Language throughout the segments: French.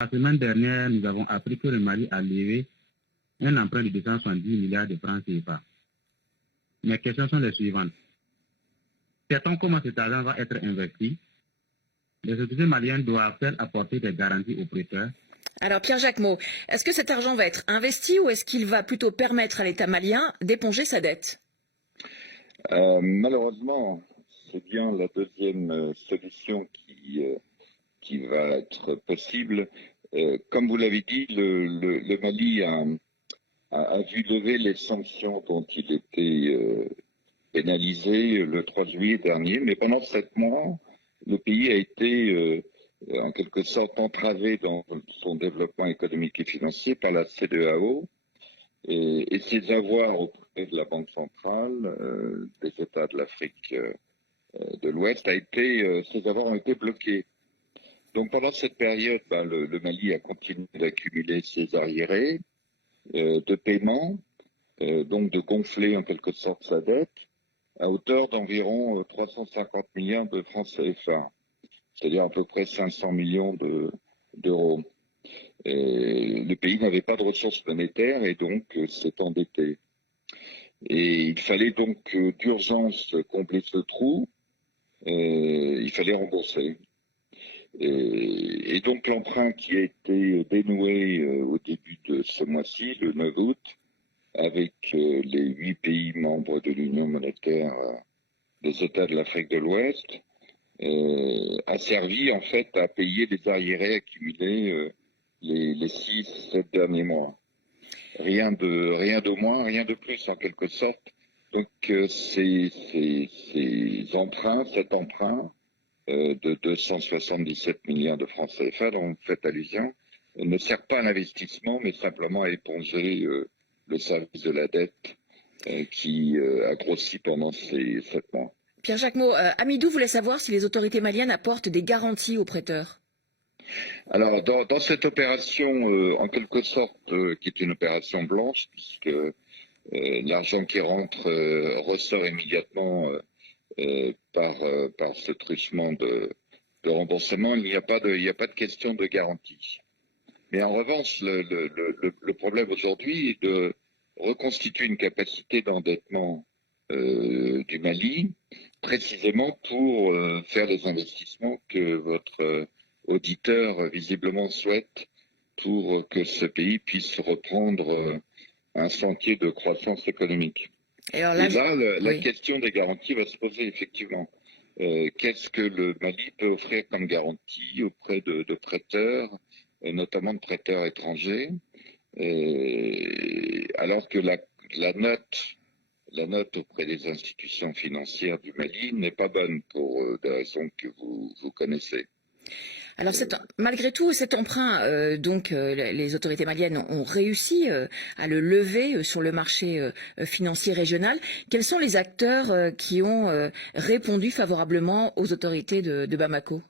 La semaine dernière, nous avons appris que le Mali a levé un emprunt de 270 milliards de francs CFA. Mes questions sont les suivantes. Sait-on comment cet argent va être investi? Les autorités maliennes doivent-elles apporter des garanties aux prêteurs? Alors Pierre Jacquemot, est-ce que cet argent va être investi ou est-ce qu'il va plutôt permettre à l'État malien d'éponger sa dette? Malheureusement, c'est bien la deuxième solution qui va être possible. Comme vous l'avez dit, le Mali a vu lever les sanctions dont il était pénalisé le 3 juillet dernier, mais pendant 7 mois, le pays a été en quelque sorte entravé dans son développement économique et financier par la CEDEAO et ses avoirs auprès de la Banque centrale des États de l'Afrique de l'Ouest ces avoirs ont été bloqués. Donc pendant cette période, le Mali a continué d'accumuler ses arriérés de paiement, donc de gonfler en quelque sorte sa dette à hauteur d'environ 350 milliards de francs CFA, c'est-à-dire à peu près 500 millions d'euros. Le pays n'avait pas de ressources monétaires et donc s'est endetté. Et il fallait donc d'urgence combler ce trou, il fallait rembourser. Et donc l'emprunt qui a été dénoué au début de ce mois-ci, le 9 août, avec les 8 pays membres de l'Union monétaire des États de l'Afrique de l'Ouest, a servi en fait à payer les arriérés accumulés les 6-7 derniers mois. Rien de moins, rien de plus en quelque sorte. Donc cet emprunt de 277 milliards de francs CFA dont vous faites allusion ne sert pas à l'investissement, mais simplement à éponger le service de la dette qui a grossi pendant ces 7 mois. Pierre Jacquemot, Amidou voulait savoir si les autorités maliennes apportent des garanties aux prêteurs. Alors, dans cette opération, en quelque sorte, qui est une opération blanche, puisque l'argent qui rentre ressort immédiatement par ce truchement de remboursement, il n'y a pas de question de garantie. Mais en revanche, le problème aujourd'hui est de reconstituer une capacité d'endettement du Mali, précisément pour faire les investissements que votre auditeur visiblement souhaite pour que ce pays puisse reprendre un sentier de croissance économique. Et là, la question des garanties va se poser effectivement. Qu'est-ce que le Mali peut offrir comme garantie auprès de prêteurs, notamment de prêteurs étrangers, alors que la note auprès des institutions financières du Mali n'est pas bonne pour des raisons que vous connaissez. Alors malgré tout, cet emprunt, les autorités maliennes ont réussi à le lever sur le marché financier régional. Quels sont les acteurs qui ont répondu favorablement aux autorités de Bamako?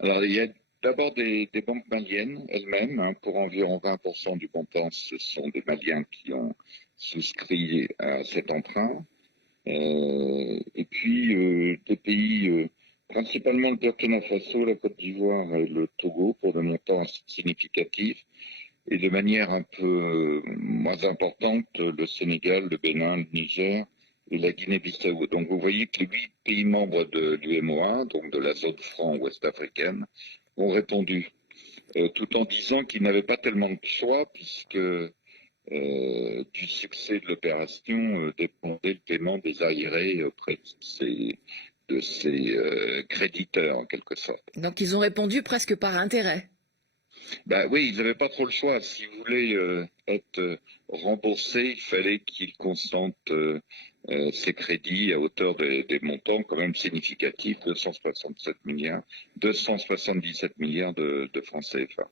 Alors il y a d'abord des banques maliennes elles-mêmes, pour environ 20% du montant, ce sont des Maliens qui ont souscrit à cet emprunt. Et puis des pays, principalement le Burkina Faso, la Côte d'Ivoire et le Togo, pour des montants significatifs, et de manière un peu moins importante, le Sénégal, le Bénin, le Niger et la Guinée-Bissau. Donc vous voyez que les 8 pays membres de l'UEMOA, donc de la zone franc ouest-africaine, ont répondu, tout en disant qu'ils n'avaient pas tellement de choix, puisque du succès de l'opération dépendait le paiement des arriérés auprès de ces créditeurs, en quelque sorte. Donc ils ont répondu presque par intérêt. Oui, ils n'avaient pas trop le choix. Si vous voulez être remboursé, il fallait qu'ils consentent ces crédits à hauteur des montants quand même significatifs, 277 milliards, 277 milliards de francs CFA.